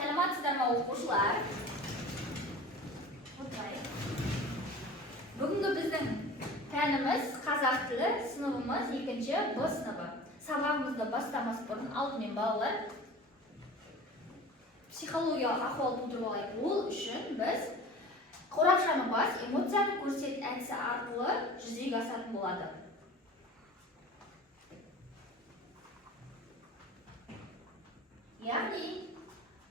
Саламатсыздарма оқушылар? Бүгінгі біздің пәніміз қазақ тілі сыныбымыз 2-ші Б сыныбы. Сабағымызды бастамас бұрын алдымен балалар психологиялық ахуал тудырып алайық. Ол үшін біз қорапшаны бас эмоцияны көрсет әдісі арқылы жүзеге асатын болады. Яғни,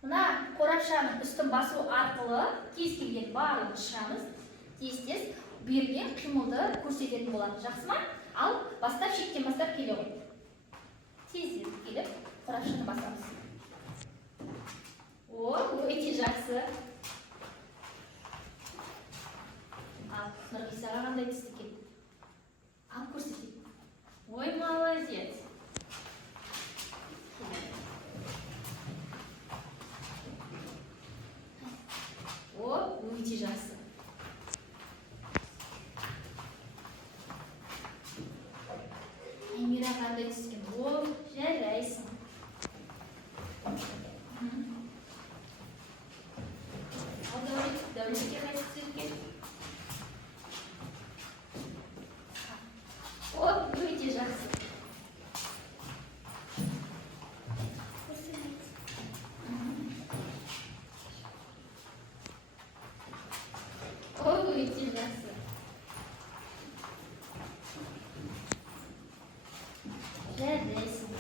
мына қорапшаның үстін басу арқылы кез келген барлық шығамыз тез-тез берген қимылды көрсететін болады. Жақсы ма? Ал бастап шектен бастап келе ғой. Тез-тез келіп қорапшаны басамыз. Өте жақсы. Ал Нұрғисаға қандай түсті екен? Ал көрсетейін. Ой, молодец. Өте жақсы. Эмира қандай түскен? Жарайсың. Ал Дәулетке қай түсті екен? Өте жақсы. Өте жақсы. Жарайсың.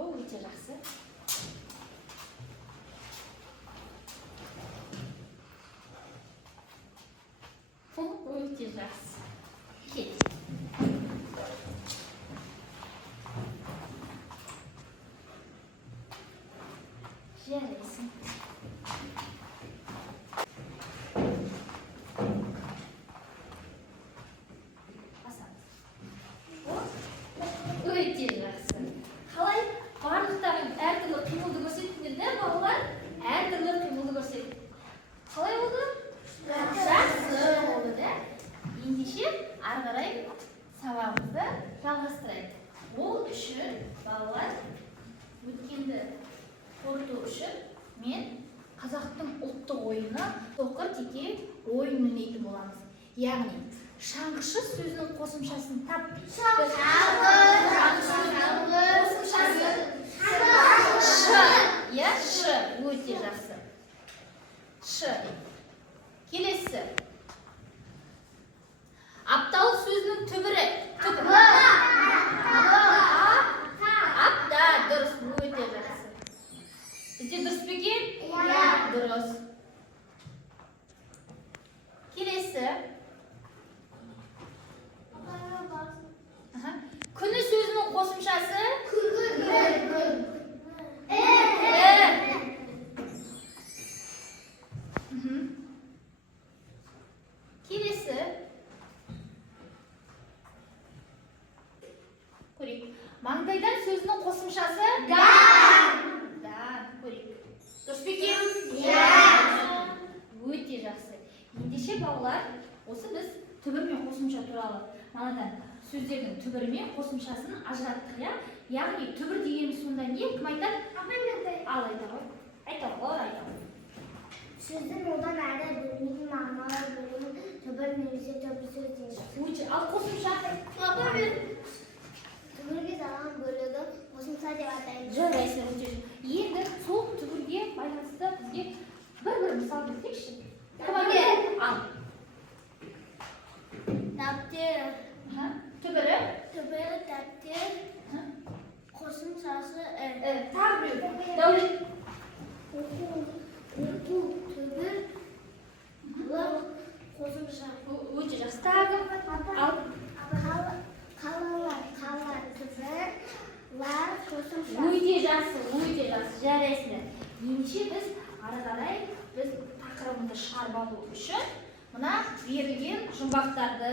Өте жақсы. Өте жақсы. Кет. Жарайсың. Өте жақсы. Қалай барлықтарың әртүрлі қимылды көрсеттіңдер, балалар? Әртүрлі қимылды көрсеттіңдер. Қалай болды? Жақсы болды, да? Ендеше ары қарай сабағымызды жалғастырайық. Ол үшін балалар өткенді қорыту үшін мен қазақтың ұлттық ойыны тоқыр теке ойын ойнайтын боламыз. Яғни шаңғышы сөзінің қосымшасын тап. Ш. Өте жақсы. Ш. Келесі. Апталық сөзінің түбірі. Апта. Дұрыс. Өте жақсы. Бізде дұрыс па екен? Дұрыс. Келесі. Күні сөзінің қосымшасы? Келесі. Көрейік. Маңдайдан сөзінің қосымшасы? Көрейік. Дұрыс па екен? Өте жақсы. Ендеше балалар, осы біз түбір мен қосымша туралы манадан сөздердің түбірі мен қосымшасын ажыраттық, я? Яғни түбір дегеніміз сонда не? Кім айтады? Ал айта ғой. Айта ғой. Сөздің одан әрі бөлінетін мағыналар бөлімін түбір немесе түбір сөз дейді. Ал қосымша? Түбірге салған бөлігі қосымша деп атайды. Жарайсың. Енді сол түбірге байланысты бізге бір мысал келтірейікші. Ал. Дәптер. Түбірі? Түбірі дәптер. Қосымшасы Тағы біреу. Дәулет. Оқу түбір. Қосымша. Өте жақсы. Тағы. Ал. Қалалар түбір. Лар қосымша. Өте жақсы. Жарайсыңдар. Ендеше біз ары қарай біз тақырыбымызды шығарып алу үшін мына берілген жұмбақтарды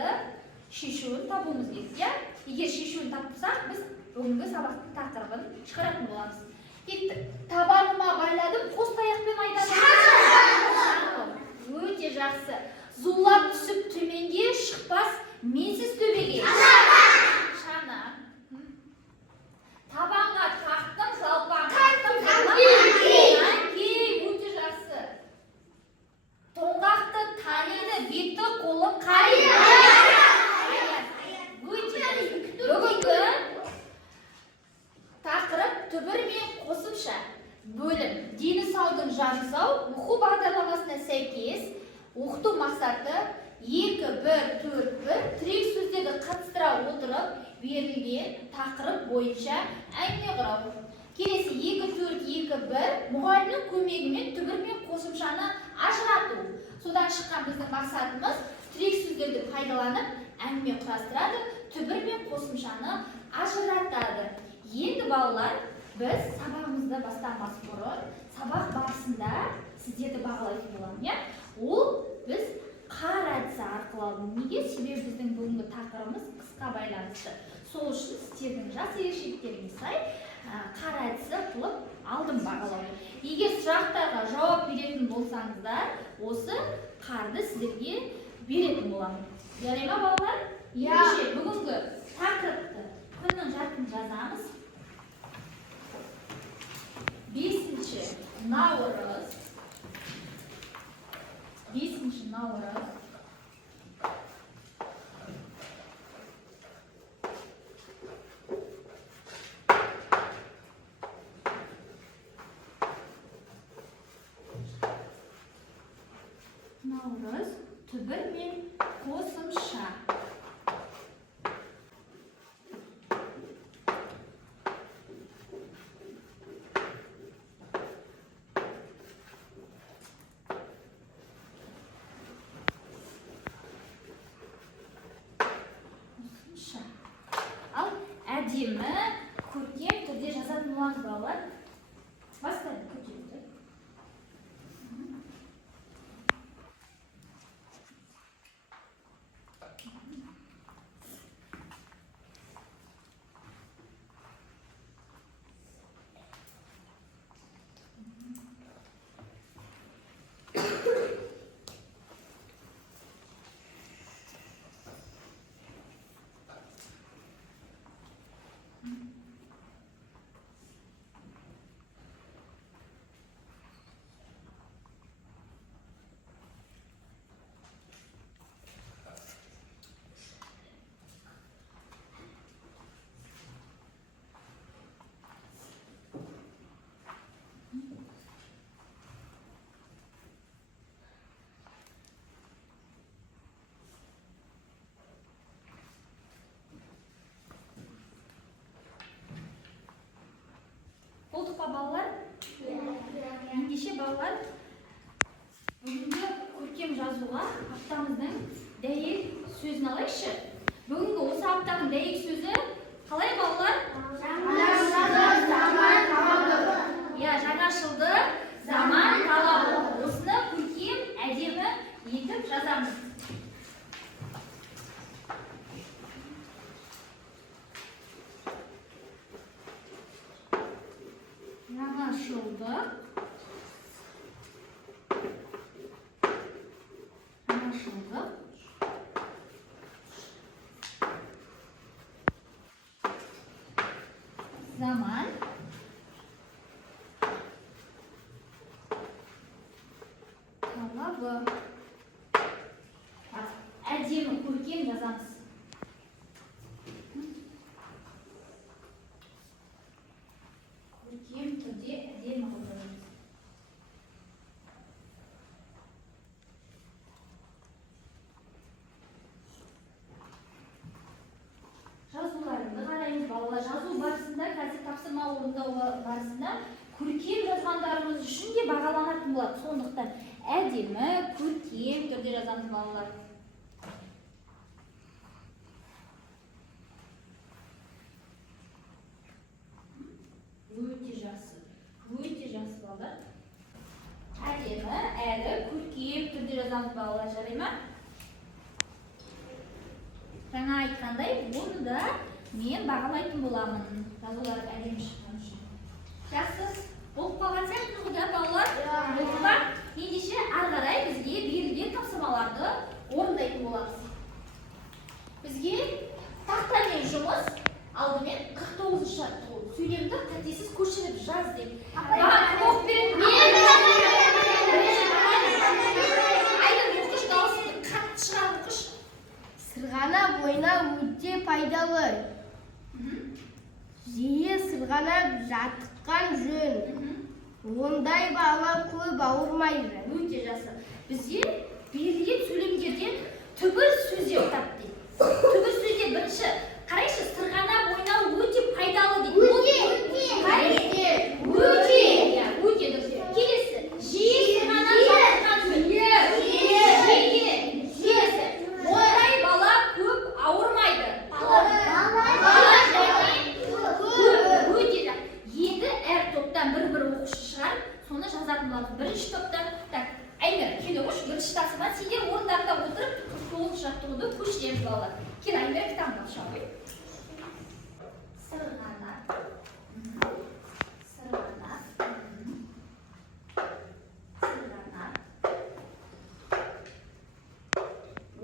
шешуін табуымыз керек. Егер шешуін тапсақ, біз бүгінгі сабақтың тақырыбын шығаратын боламыз. Кеттік. Табаныма байладым, қос таяқпен айдадым. Өте жақсы. Зулап түсіп төменге қолым қайын. Бүгінгі тақырып түбір мен қосымша бөлім. Дені саудың жаны сау оқу бағдарламасына сәйкес оқыту мақсаты 2-1-4-1 тірек сөздерді қатыстыра отырып берілген тақырып бойынша әңгіме құрау. Келесі 2-4-2-1 мұғалімнің көмегімен түбір мен қосымшаны ажырату. Содан шыққан біздің мақсатымыз тірек сөздерді пайдаланып әңгіме құрастырады, түбір мен қосымшаны ажыратады. Енді балалар, біз сабағымызды бастамас бұрын сабақ барысында сіздерді бағалайтын боламыз. Ол біз қар әдісі арқылы. Неге? Себебі біздің бүгінгі тақырыбымыз қысқа байланысты. Сол үшін сіздердің жас ерекшеліктеріңізге сай қар әдісі қылып алдым бағалауды. Егер сұрақтарға жауап беретін болсаңыздар, осы қарды сіздерге беретін боламын. Жарай ма балалар? Ендеше бүгінгі тақырыпты күннің жарқын жазамыз. 5-ші наурыз. 5-ші наурыз. Наурыз, түбір мен қосымша. Ал әдемі, көркем түрде жазатын боламыз балалар. Бастайды көтерді. Болдық па балалар? Ендеше балалар, бүгінгі көркем жазуға аптамыздың дәйек сөзін алайықшы. Бүгінгі осы аптаның дәйек сөзі қалай балалар? Жаңашылдық, заман талабы. Осыны көркем, әдемі етіп жазамыз. Жаңашылдық, zaman, talabı. Әдемі көркем жазамыз. Көркем түрде әдемі жазамыз. Жазуларымды қараймыз балалар. Жазу барысында, қазір тапсырма орындау барысында көркем жазғандарымыз үшін де бағаланатын болады. Сондықтан әдемі, көркем түрде жазамыз балалар. Өте жақсы балалар. Әдемі, әрі көркем түрде жазамыз балалар, жарай ма? Жаңа айтқандай, оны да мен бағалайтын боламын. Жазулар әдемі шыққан үшін. Жақсы, болып қалған сияқтымыз да балалар? Болды ма? Ендеше ары қарай бізге берілген тапсырмаларды орындайтын боламыз. Бізге тақтамен жұмыс алдымен 49 шарты ол. Сөйлемді қатесіз көшіріп жаз деп. Маған оқып беретін. Айдың оқыш дауысымды қатты шығарып Sırğanaq ойнау өте пайдалы. Жиі сырғанап жатқан жөн. Ондай бала көп ауырмайды. Өте жақсы. Бізде берілген сөйлемдерде түбір сөздер тапты. Түбір сөздер бірінші. Қарайшы, сырғанап ойнау өте пайдалы дейді. Өте дұрыс. Келесі. Жиі сырғанап жатқан жөн. Келесі. Ондай бала көп ауырмайды. Өте жақсы. Енді әр топтан бір оқушы шығарып, соны жазатын боламыз. Бірінші топтан, Аймер, келе қош, бірінші тақсыма сендер орындарында отырып, толық жаттығуды көшіреміз балалар. Кел, Аймер, кітабын алып шыға қой. Сырғанақ.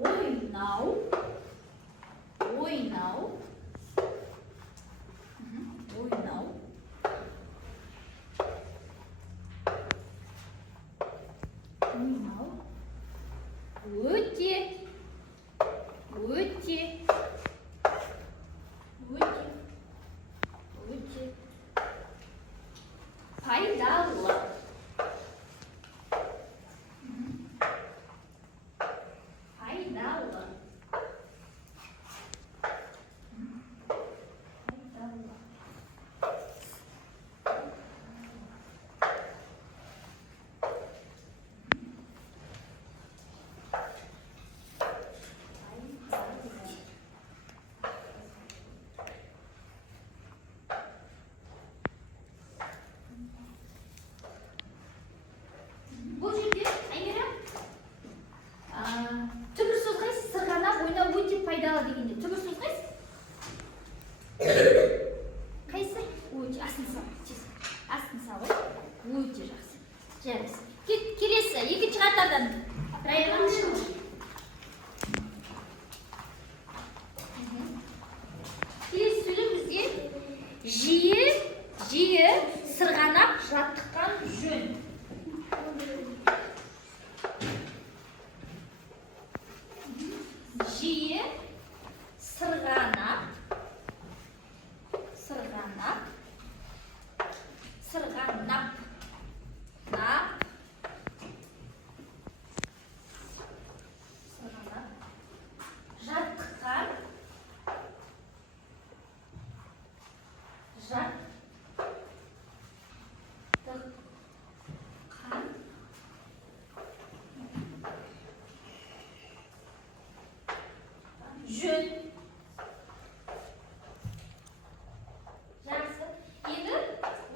Ойнау. Өте пайдалы. Бұл жерде, Аймера, түбір сөз қайсы? Сырғанақ ойнау өте пайдалы дегенде. Түбір сөз қайсы? Қайсы? Өте, астын сал. Астын сал. Өте жақсы. Жарайсың. Келесі, екінші қатардан. Райынан шығып. Келесі сөйлем бізге жиі сырғанақ жаттыққан жөн. Жиі сырғанақ жаттыққан жөн. Жақсы. Енді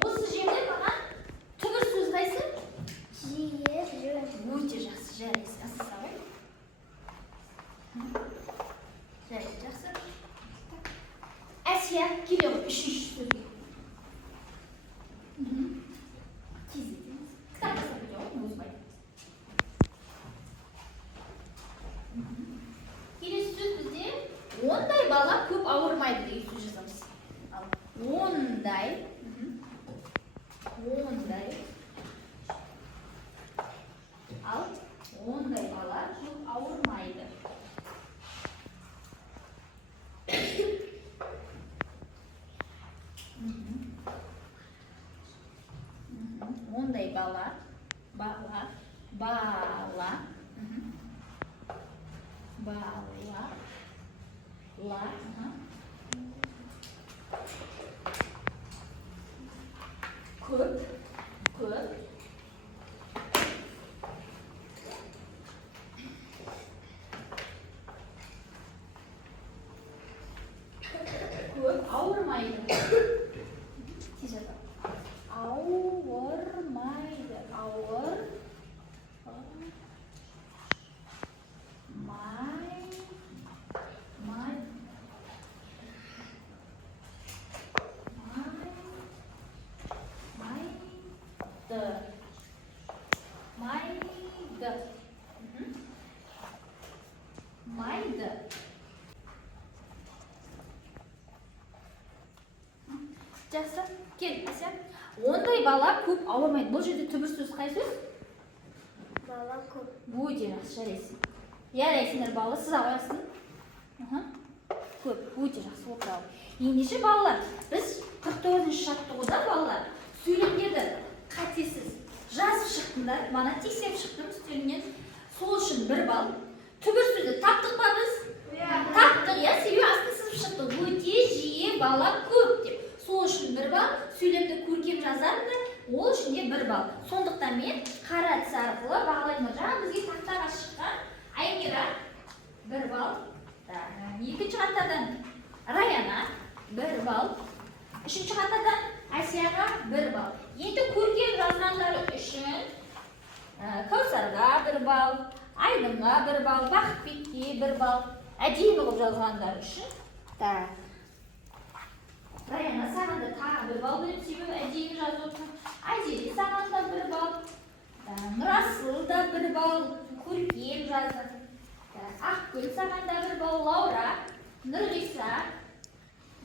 осы жерде маған түбір сөз қайсы? Жиі жөн. Өте жақсы. Жарайсың. Асыса ғой. Жарайсың. Жақсы. Әсия, келе ғой. Үшінші сөзге. Тез етеміз. Кітап жасап өте ғой. Бозбайды. Келесі сөз бізде ондай бала көп ауырмайды деген сөз жазамыз. Ондай бала көп ауырмайды. Ондай бала көп ауырмайды. Тез жаза. Ауырмайды. Майды. Жақсы. Кел, Ася. Ондай бала көп ауырмайды. Бұл жерде түбір сөз қай сөз? Бала көп. Өте жақсы, жарайсың. Ярайсыңдар бала, сіз ағасың. Ko'p, o'ta yaxshi o'tiradi. Ендеше балалар, biz 44-ші жаттығуда балалар сөйлемдерді қатесіз жазып шықтыңдар. Мана тексеріп шықтым үстелінен. Сол үшін 1 балл. Түбір сөзді таптық па біз? Таптық, иә, себебі астын сызып шықтық. Өте жиі бала көп деп. Сол үшін 1 балл. Сөйлемді көркем жазарында, ол үшін де 1 балл. Сондықтан мен қара әдісі арқылы бағалаймын. Жаңа бізге тақтаға шыққан Аймира 1 балл. Екінші қатардан Раяна 1 балл. Үшінші қатардан Асияға 1 балл. Енді көркем жазғандары үшін Кәусарға 1 балл, Айдынға 1 балл, Бақытбекке 1 балл, әдемі қылып жазғандары үшін. Раяна саған да тағы 1 балл беремін, себебі әдемі жазып отырсың. Айзере саған да 1 балл, Нұрасыл да 1 балл, көркем жазды. Ақгүл саған да 1 балл, Лаура, Нұрғиса,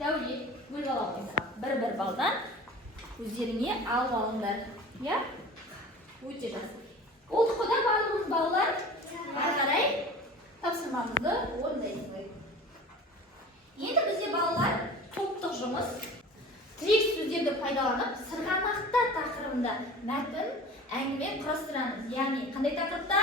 Дәулет, Гүлбала 1 балдан өздеріңе алып алыңдар. Я? Өте жақсы. Олдық қода барлығымыз балалар ары қарай тапсырмамызды орындаймыз. Енді бізде балалар топтық жұмыс, тірек сөздерді пайдаланып, сырғанақтар тақырыбында мәтін, әңгіме құрастырамыз. Яғни қандай тақырыпта?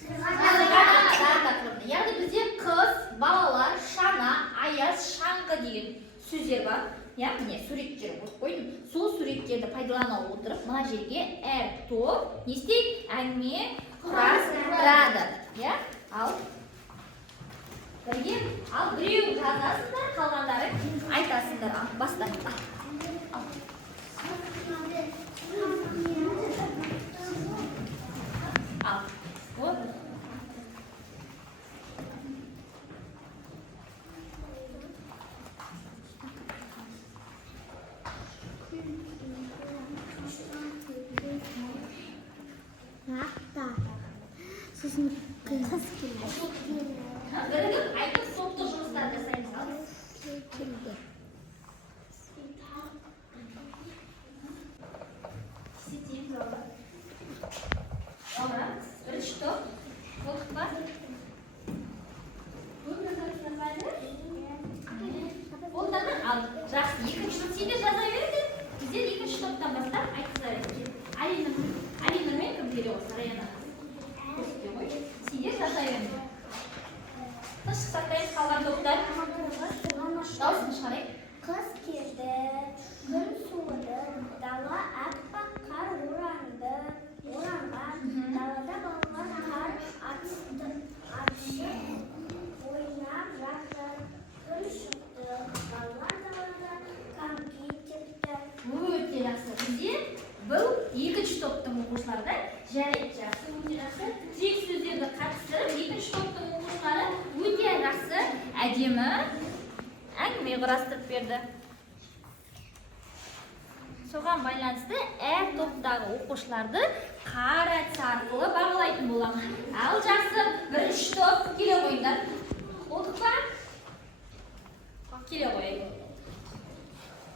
Сырғанақтар тақырыбында. Яғни бізде қыз, балалар, шана, аяз, шаңғы деген сөздер бар. Я, міне суреттер қойдым. Сол суреттерді пайдалана отырып, мына жерге әр топ не істейді? Әңгіме құрастырады. Я, ал бірге, ал біреуін жазасыңдар, қалғандары айтасыңдар. Бастан. Ал, вот. Сосын қыз келді. Бірігіп айтып топтық жұмыстар жасаймыз. Келді. Сетейміз Лаура. Лаура, бірінші топ. Топтық ба? Қолданы ал. Жақсы, екінші топ сендер жаза береді. Біздер екінші топтан бастап айтқыза береді. Алина мен кім бере осы Раяна? Сендер жаза береді. Тыныш сақтаймыз қалған топтар. Дауысын шығарайық. Қыз келді, күн суыды, дала аппақ қар оранған, далада балалар қар атысты, ойнап жатты, күн шықты, балалар далада компьютерді. Өте жақсы. Бізде бұл екінші топтың оқушылары жарайды жақсы, өте жақсы. Тек сөздерді қатыстырып, екінші топтың оқушылары өте жақсы, әдемі әңгіме құрастырып берді. Соған байланысты әр топтағы оқушыларды қара әдісі арқылы бағалайтын боламыз. Ал жақсы, бірінші топ келе қойыңдар. Олдық па? Келе қойайық.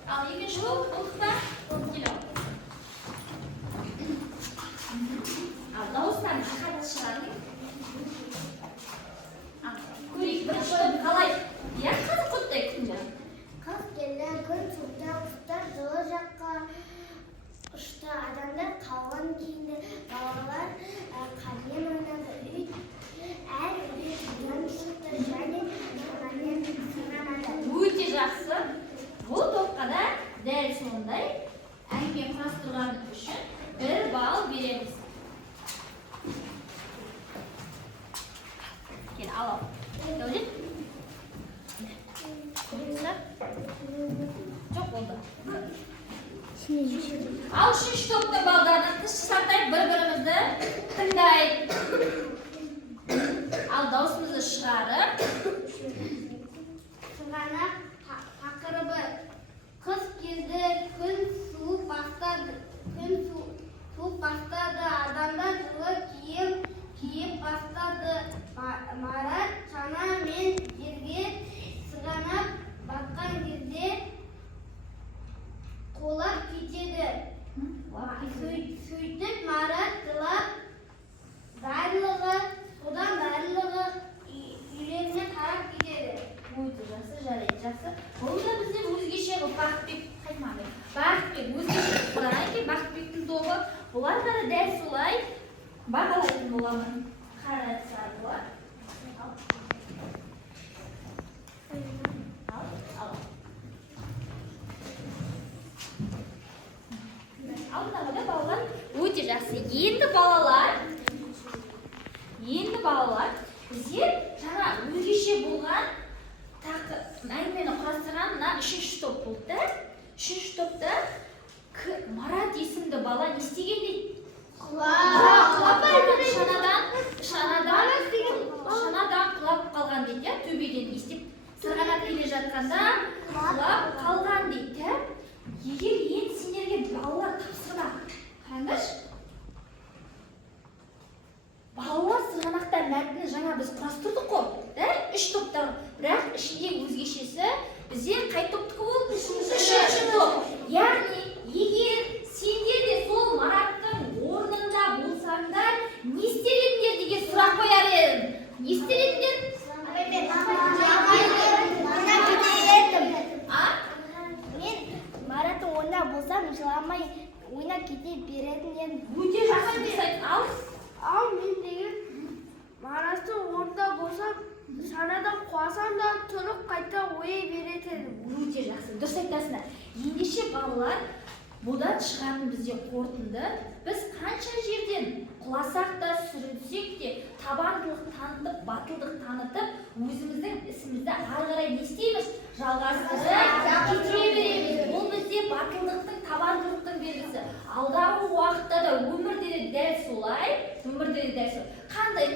Ал екінші топ олдық па? Келе қойайық. Ал дауыстарын қатты шығарайық. Көрейік, бірінші топ қалай? Я қазір құттай күнде. Қыз келді, күн суыды, құстар жылы жаққа ұшты, адамдар қалған киінді, балалар қармен ойнады, әр үйде күн шықты, және шанамен сырғанады. Өте жақсы. Бұл топқа да дәл сондай әңгіме құрастырғаны үшін 1 балл береміз. Кел, ал. Дәулет? Жоқ болды. Ал үшінші топтың балдарын тыныш сақтайық, бір-бірімізді тыңдайық. Ал даусымызды шығарып. Сырғанақ тақырыбы. Қыз келді, күн суып бастады. Адамдар жылы киім киіп бастады. Марат шана мен жерге сырғанап батқан кезде қолап кетеді. Сөйтіп Марат жылап барлығы жақсы. Бұл да бізде өзгеше қылып Бақытбек қайтмағай. Бақытбек өзгеше құраннан кейін Бақытбектің тобы бұларға да дәл солай бағалайтын боламын. Қараңыздар бұлар. Алдыңғы балалар өте жақсы. Енді балалар біздер жаңа өзгеше болған әңгімені құрастырған мына 3-ші топ болды. 3-ші топта Марат есімді бала не істеген дейді? Шанадан құлап қалған дейді, төбеден естіп сырғанап келе жатқанда құлап қалған дейді. Егер енді сендерге балалар тапсырма, қараңдаршы. Балалар сырғанақтар мәтіні жаңа біз құрастырдық қой, 3 топтар, бірақ ішіндегі өзгешесі бізде қай топтікі болды? 3-ші топ. Яғни, егер сендер де сол Мараттың орнында болсаңдар, не істер едіңдер деген сұрақ қояр едім. Не істер едіңдер? Мен Мараттың орнында болсам, жыламай ойнап кете беретін едім. Өте жақсы дұрыс. Ал мен деген Мараттың орнында болсам, санадан қуасам да тұрып қайта ойай беретін. Өте жақсы, дұрыс айтасыңдар. Ендеше балалар, бұдан шығатын бізде қорытынды, біз қанша жерден құласақ та, сүрінсек те, табандылық танытып, батылдық танытып, өзіміздің ісімізді ары қарай не істейміз? Жалғастырып кете береміз. Бұл бізде батылдықтың, табандылықтың белгісі. Алдағы уақытта да өмірде де дәл солай. Қандай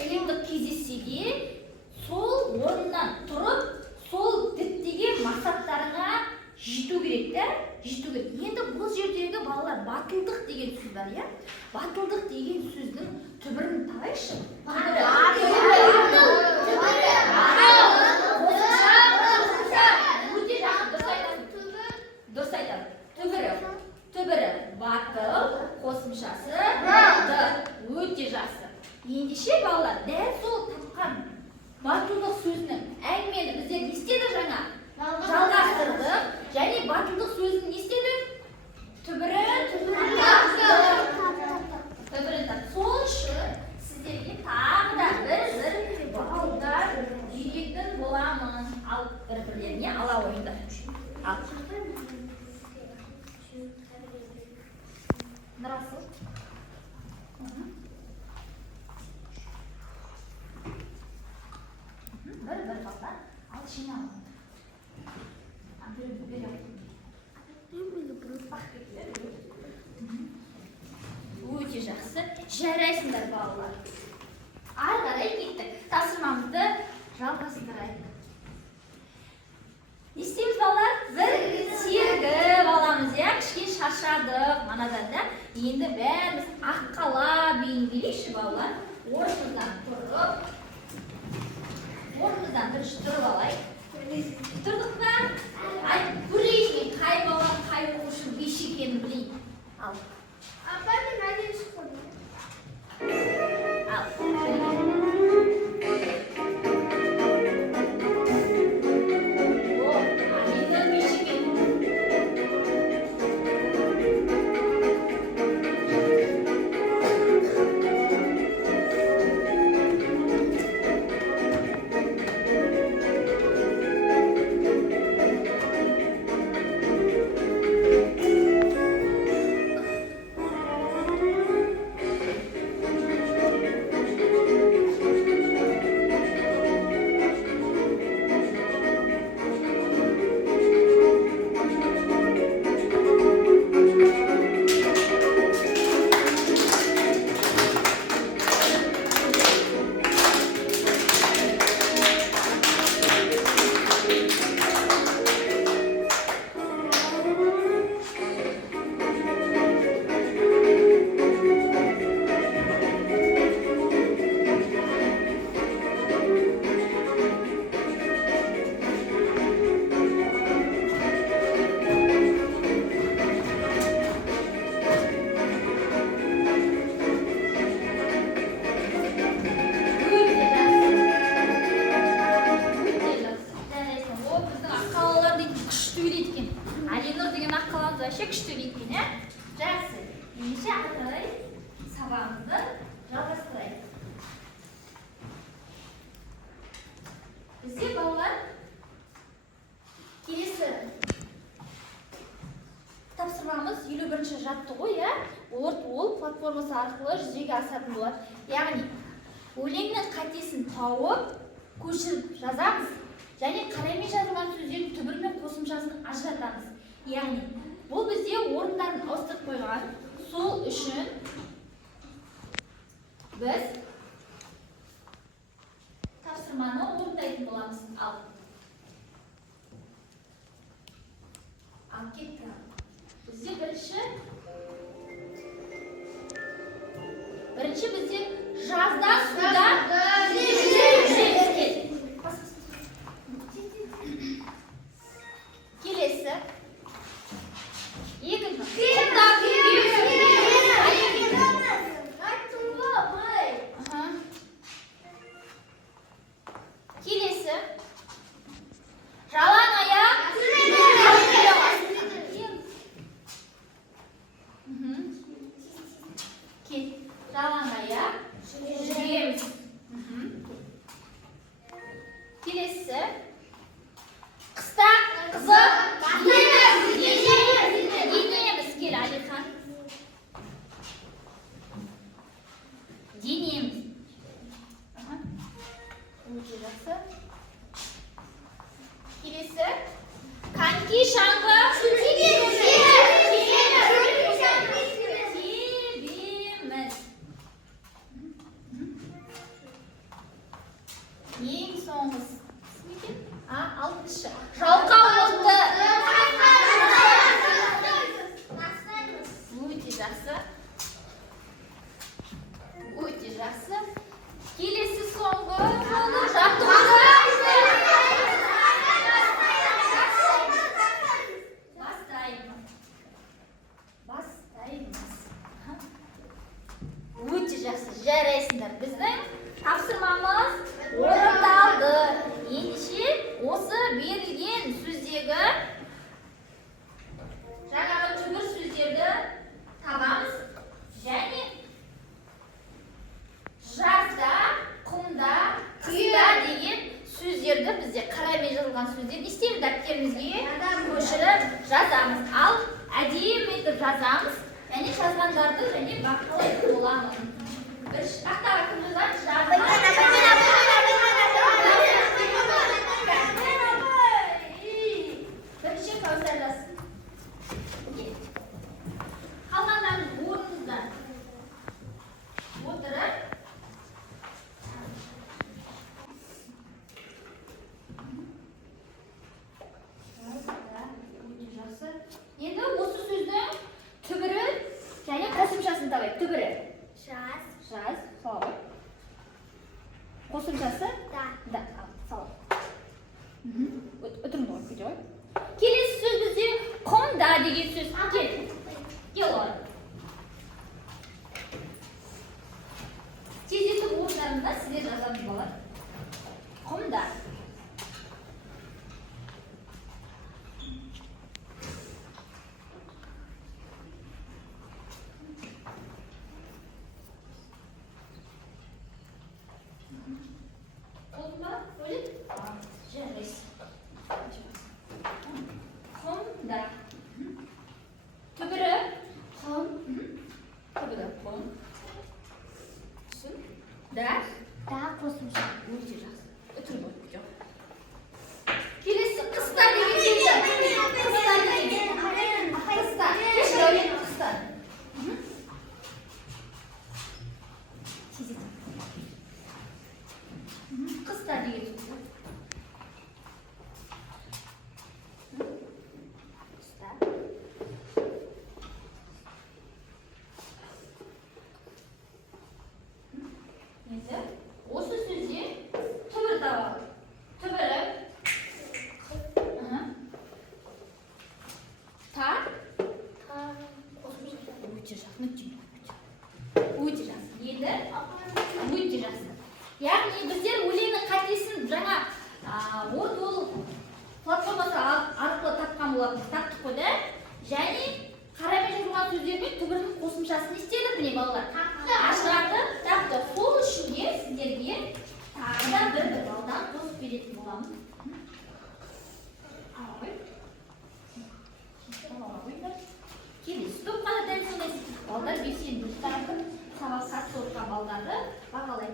қиындық кездессе де, сол орнынан тұрып, сол діттеген мақсаттарыңа жету керек та, Енді бұл жердегі балалар батылдық деген сөз бар, иә? Батылдық деген сөздің түбірін талайшы. Дұрыс айтасың. Түбірі батыл, қосымшасы өте жақсы. Ендеше балалар, дәл сол тапқан батылдық сөзінің әңгімені біздер не істеді жаңа? Жалғастырдық, және батылдық сөзін не істеді? Түбірін тапты. Сол үшін сіздерге тағы да бір балдар үйрететін боламын. Ал бір-бірлеріне ала ойындар. Ал. Нұрасыл. Бір балдар. Ал жинау. Өте жақсы. Жарайсыңдар балалар. Ары қарай кеттік. Тапсырмамызды жалғастырайық. Не істейміз балалар? Бір сергі баламыз, иә? Кішкене шаршадық манадан да. Енді бәріміз аққала биін билейікші балалар. Орнымыздан бірінші тұрып алайық. Тұрдық па? Көрейік мен қай бала, қай оқушы биші екенін білейін. Ал. Апа, мен әден шықпадым. Ал. Aqlayşa күшті кеткен, жақсы. Ендеше ары қарай сабағымызды жалғастырайық. Бізде балалар келесі тапсырмамыз 51-ші жаттығу, ол платформасы арқылы жүзеге асатын болады. Яғни, өлеңнің қатесін тауып, көшіріп жазамыз, және қараймен жазылған сөздердің түбір мен қосымшасын ажыратамыз. Яғни, бұл бізде орындарын ауыстырып қойған. Сол үшін біз тапсырманы орындайтын боламыз. Ал кетті. Бізде бірінші бізде жазда, суда жүземіз келді. Келесі. Екінші. Келесі. Жалаң аяқ. Жалаң аяқ. Жүреміз. Келесі. Қыста қызық. Денеміз. Кел, Алихан. Денеміз. Өте жақсы. Келесі. Коньки, шаңғы. Тебеміз. Ең соңғысы. Алтыншы. Жалқаулықты. Өте жақсы. Өте жақсы. Келесі соңғы. Жаттығуды. Бастаймыз. Өте жақсы. Жарайсыңдар. Біздің тапсырмамыз орындалды. Ендеше осы берілген сөздегі жаңағы түбір сөздерді табамыз. Және жазда, құмда, қыста деген сөздерді бізде қараймен жазылған сөздер не істейміз? Дәптерімізге көшіріп жазамыз. Ал әдемі етіп жазамыз. Және жазғандарды және бақылайтын боламыз. Бір тақтаға кім жазады? Бірінші Кәусар жазсын. Қалғандарыңыз орныңыздан отырып. Енді осы сөздің түбірі және қосымшасын табайық. Түбірі. Жаз. Салып. Қосымшасы? Да. Салып. Өтіріңді ғой, көте ғой. Келесі сөз бізде құмда деген сөз. Кел олар. Тездетіп орындарында сіздер жазамыз балар. Құмда. Oldu mu? Öyle mi? Jarayız.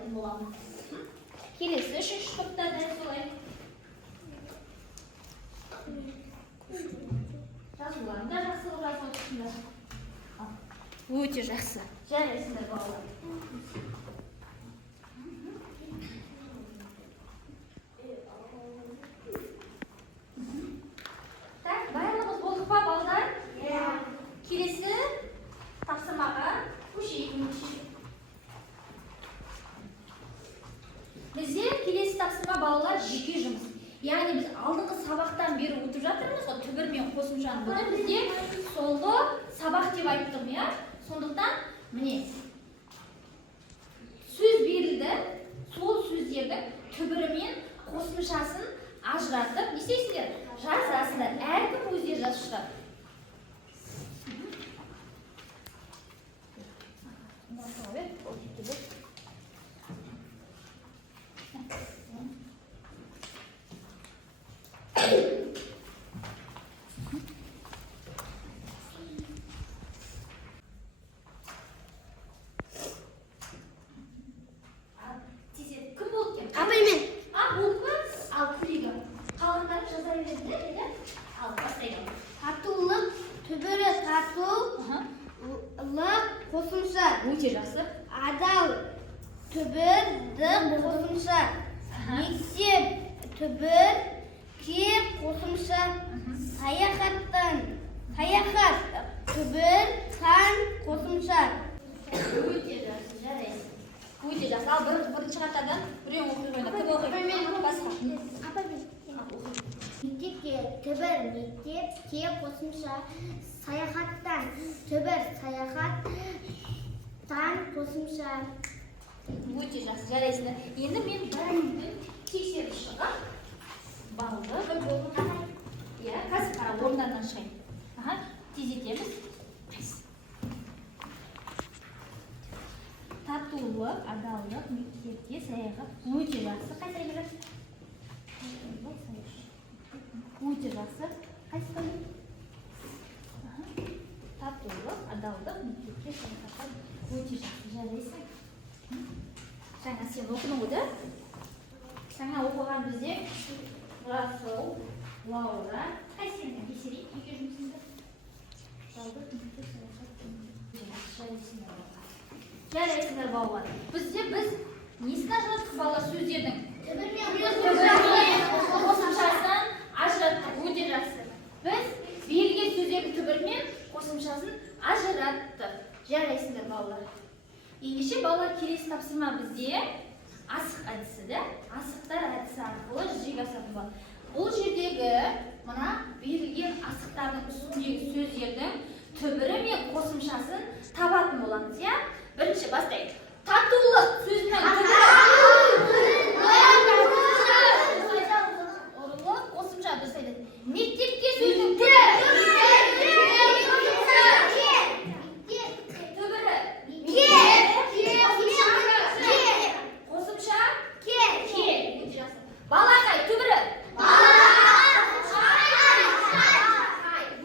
жасайтын боламыз. Келесі үшінші топта да солай. Жазуларың да жақсы қылып жазып отырсыңдар. Өте жақсы. Жарайсыңдар балалар. Так, барлығымыз болдық па балалар? Келесі тапсырмаға көшейік. Бізде келесі тапсырма балалар жеке жұмыс. Яғни біз алдыңғы сабақтан бері өтіп жатырмыз ғой, түбір мен қосымшаны. Бұны бізде соңғы сабақ деп айттым, иә? Сондықтан, міне, сөз берілді, сол сөздердің түбірі мен қосымшасын ажыратып, не істейсіңдер? Жазасыңдар, әркім өздері жазып Кім болды екен? Апаймен. Болды ма? Ал күлегі. Қалғандарын жаза береді, ал бастайды. Татулық, түбірі татулық, қосымша. Өте жақсы. Адал, түбір, қосымша. Мектеп, түбір, қосымша. Саяхат, түбір, қосымша. Өте жақсы, жарайсың. Өте жақсы. Ал бірінші қатардан біреуін оқи қойды. Кім оқиды? Басқа. Мектепке түбір мектеп, қосымша. Саяхаттан түбір саяхаттан қосымша. Өте жақсы, жарайсыңдар. Енді мен бәріңді тексеріп шығып, балды. Иә, қазір қара орындарынан шығайын. Тездетеміз. Татулық, адалдық, мектепке саяхат. Өте жақсы. Қайсы береді? Өте жақсы. Қайсы қойды? Татулық, адалдық, мектепке саяхат. Өте жақсы, жарайсың. Жаңа сен оқыдың ғой, да? Жаңа оқыған бізде Расул, Лаура. Қайсыны есерейік? Неге жұмысыңды? Жарайсыңдар балалар. Бізде біз несін ажыраттық балалар сөздердің? Қосымшасын ажыраттық. Өте жақсы. Біз берілген сөздердің түбірі мен қосымшасын ажыраттық. Жарайсыңдар балалар. Ендеше балалар келесі тапсырма бізде асық әдісі, да? Асықтар әдісі арқылы жүзеге асатын болады. Бұл жердегі мына берілген асықтардың үстіндегі сөздердің түбірі мен қосымшасын табатын боламыз, иә? Бірінші бастайық. Татулық сөзінің түбірі. Ұрылық қосымша дұрыс айтады. Мектепке сөзінің түбірі. Қосымша ке. Балақай түбірі.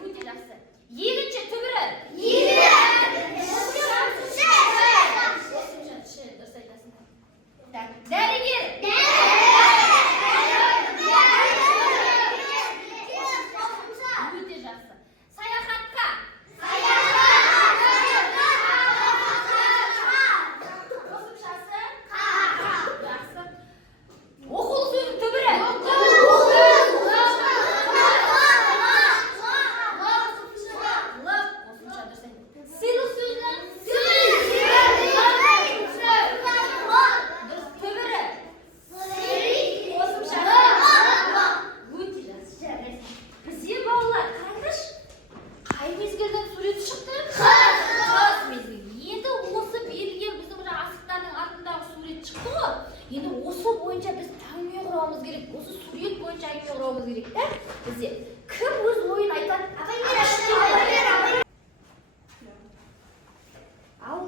Өте жақсы. Егінші түбірі. Дәрігер. Өте жақсы. Саяхатқа. Қосымшасы. Жақсы. Оқулық сөздің түбірі. Сыйлық сөзінің бізде балалар, қараңдаршы, қай мезгілдің суреті шықты? Қыс мезгілі. Енді осы берілген біздің асықтардың артындағы сурет шықты ғой. Енді осы бойынша біз әңгіме құрамыз керек. Осы сурет бойынша әңгіме құрамыз керек, та? Бізде кім өз ойын айтады? Ал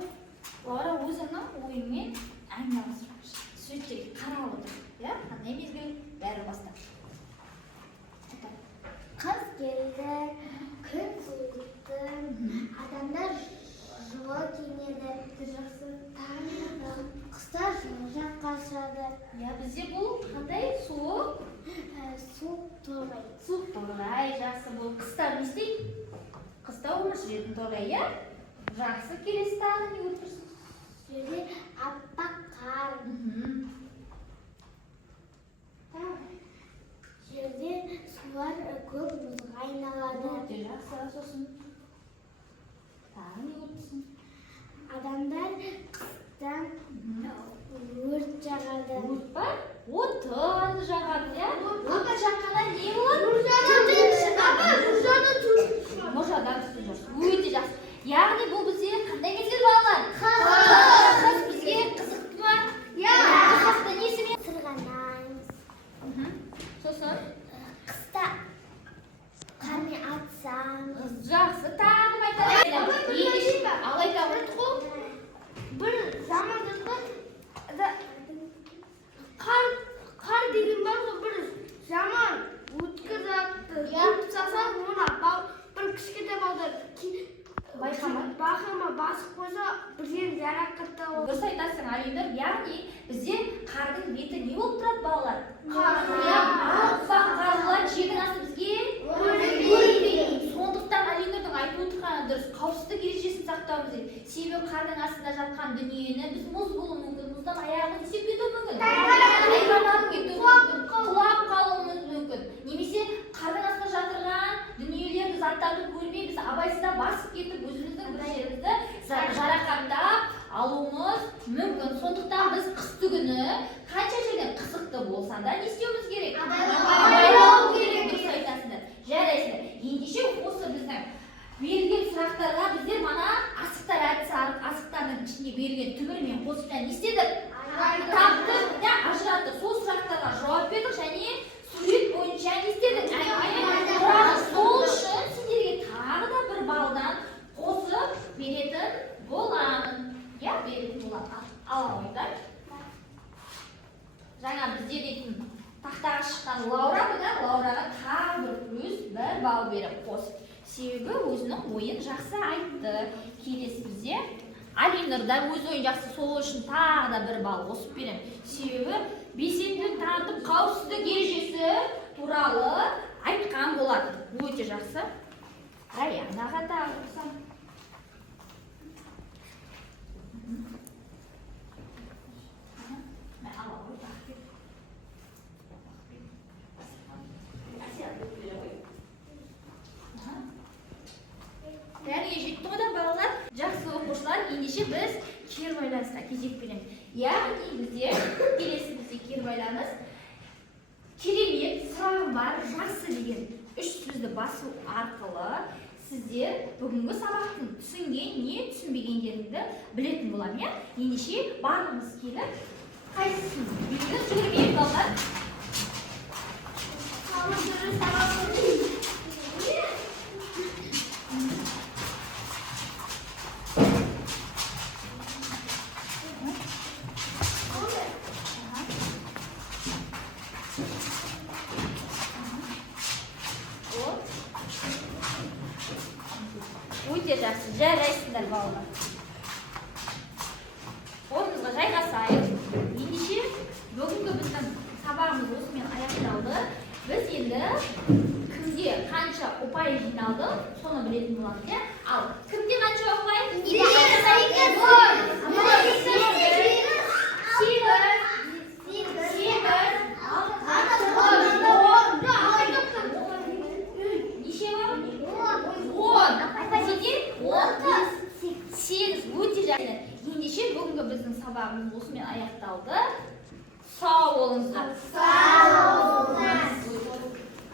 Лаура өзінің ойымен әңгіме алысырмаш. Суреттерге қарап отыр. Қандай мезгіл? Бәрі бастап. Қыз келді, күн суытты, адамдар жылы киінеді. Құстар жылы Ya bizde bu qanday sovuq? So'q to'g'ri. Sovuq to'g'ri, yaxshi bu. Qisda nima istaydi? Qisda umr süredi to'g'ri, ya? Yaxshi, kelesi tag'in nima o'tirsiz? Şöyle appak kar. Şöyle sular ko'p qaynaladi. Yaxshi, so'sin. Tag'in nima o'tirsin? Adamlar qisdan o't chaqadi. O't bor? O'tin жағadi, ya? O'tni chaqqandan ne bo'ladi? Murjadan tutib. O'ta yaxshi. Ya'ni bu bizga qanday mezgil bolalar? Qiz bizga qiziqmi? Qiziqdi, nesimi? Sirg'anay. So'sin. Qisda qarni atsam. Yaxshi, tag'in aytaman. Alayka o'tqu. Bir zamonda qar degan bor, bir zamon o'tkazadi. Yopsasa, ona bir kichkina bolalar Bahama basib qo'ysa, birga zarar qiladi. Dұрыс айтасың, Алиндар. Яғни бізде қардың беті не болып тұрады, балалар? Аппақ қарлар жердің асты бізге көрінбейді. Сондықтан Алиндардың айтып отырғаны дұрыс. Қауіпсіздік ережесін сақтауымыз керек. Себебі қардың астында жатқан дүниені біз мұз болуы мүмкін, мұздан аяғымыз тиіп кетуі мүмкін. Айқайланып кетуі мүмкін, құлап қалуымыз мүмкін. Немесе қардың астында жатырған дүниелерді, заттарды көрмей біз абайсызда басып кетіп, өзіміздің бір жерімізді жарақаттап алуымыз мүмкін. Сондықтан біз қыстыгүні қанша жерден қызықты болса да не істеуіміз керек? Абайлау керек. Дұрыс айтасыңдар. Жарайсыңдар. Ендеше осы біздің берілген сұрақтарға біздер мана асықтар әдісі асықтардың ішінде берілген түбірмен қосып не істедік? Таптық, ажыраттық. Сол сұрақтарға жауап бердік және сурет бойынша не істедік? Сол үшін сендерге тағы да бір балдан қосып беретін боламын. Я беретін боламын. Аламайдар. Жаңа бізде дейтін тақтаға шыққан Лаура бұда, Лаураға тағы бір бал беріп қосып. Себебі өзінің ойын жақсы айтты. Келесі бізде Алиндар да өз ойын жақсы, сол үшін тағы да бір бал қосып берем. Себебі белсенділік танытып қауіпсіздік ережесі туралы айтқан болады. Өте жақсы. Раянаға тағы қосам. Бәріне жетті ғой да балалар, жақсы оқушылар, ендеше біз кер байланысқа кезек береміз. Яғни бізде келесі бізде кер байланыс керемет, сұрағым бар, жақсы деген 3 сөзді басу арқылы сіздер бүгінгі сабақтың түсінген, не түсінбегендеріңді білетін боламын, я? Ендеше барлығымыз келіп, қайсысын білген жүгірмейік балалар. Өте жақсы, жарайсыңдар балалар. Орнымызға жайғасайық. Ендеше бүгінгі біздің сабағымыз осымен аяқталды. Біз енді кімде қанша ұпай жиналды, соны білетін боламыз. Ал кім